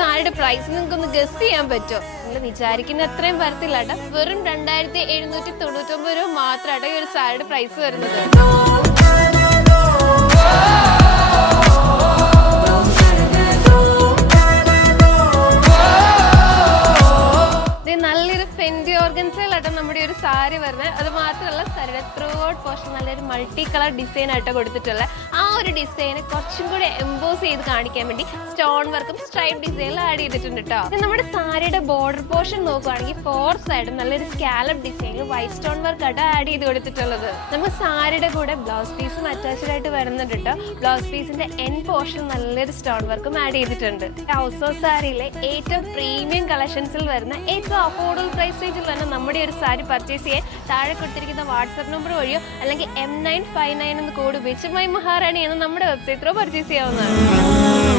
സാരിയുടെ പ്രൈസ് നിങ്ങൾക്ക് ഒന്ന് ഗസ് ചെയ്യാൻ പറ്റുമോ? നിങ്ങൾ വിചാരിക്കുന്ന അത്രയും വരത്തില്ല കേട്ടോ. വെറും 2799 രൂപ മാത്രമാട്ടോ ഈ ഒരു സാരിയുടെ പ്രൈസ് വരുന്നത്. നല്ലൊരു ഫെൻഡി ഓർഗൻസയിലാട്ടോ നമ്മുടെ ഒരു സാരി വരുന്നത്. അത് മാത്രമല്ല സാരിയുടെ ത്രൂ ഔട്ട് പോർഷൻ നല്ലൊരു മൾട്ടി കളർ ഡിസൈൻ ആയിട്ട് കൊടുത്തിട്ടുള്ള ആ ഒരു ഡിസൈനെ കുറച്ചും കൂടി എംബോസ് ചെയ്ത് കാണിക്കാൻ വേണ്ടി സ്റ്റോൺ വർക്കും സ്ട്രൈപ്പ് ഡിസൈനിൽ ആഡ് ചെയ്തിട്ടുണ്ട് കേട്ടോ. നമ്മുടെ സാരിയുടെ ബോർഡർ പോർഷൻ നോക്കുകയാണെങ്കിൽ 4 സൈഡും നല്ലൊരു സ്കാലപ്പ് ഡിസൈനിൽ വൈറ്റ് സ്റ്റോൺ വർക്ക് ആയിട്ട് ആഡ് ചെയ്ത് കൊടുത്തിട്ടുള്ളത്. നമുക്ക് സാരിയുടെ കൂടെ ബ്ലൗസ് പീസും അറ്റാച്ച്ഡ് ആയിട്ട് വരുന്നുണ്ട് കേട്ടോ. ബ്ലൗസ് പീസിന്റെ എൻ പോർഷൻ നല്ലൊരു സ്റ്റോൺ വർക്കും ആഡ് ചെയ്തിട്ടുണ്ട്. ഹൗസ് ഓഫ് സാരിയിലെ ഏറ്റവും പ്രീമിയം കളക്ഷൻസിൽ വരുന്ന ഏറ്റവും അഫോർഡബിൾ പ്രൈസ് റേഞ്ചിൽ വരുന്ന നമ്മുടെ ഒരു സാരി പർച്ചേസ് ചെയ്യാൻ താഴെ കൊടുത്തിരിക്കുന്ന വാട്സ്ആപ്പ് നമ്പർ വഴിയോ അല്ലെങ്കിൽ M959 എന്ന കോഡ് ഉപയോഗിച്ച് മൈ മഹാറാണി എന്ന നമ്മുടെ വെബ്സൈറ്റ് ത്രൂ പർച്ചേസ് ചെയ്യാവുന്നതാണ്.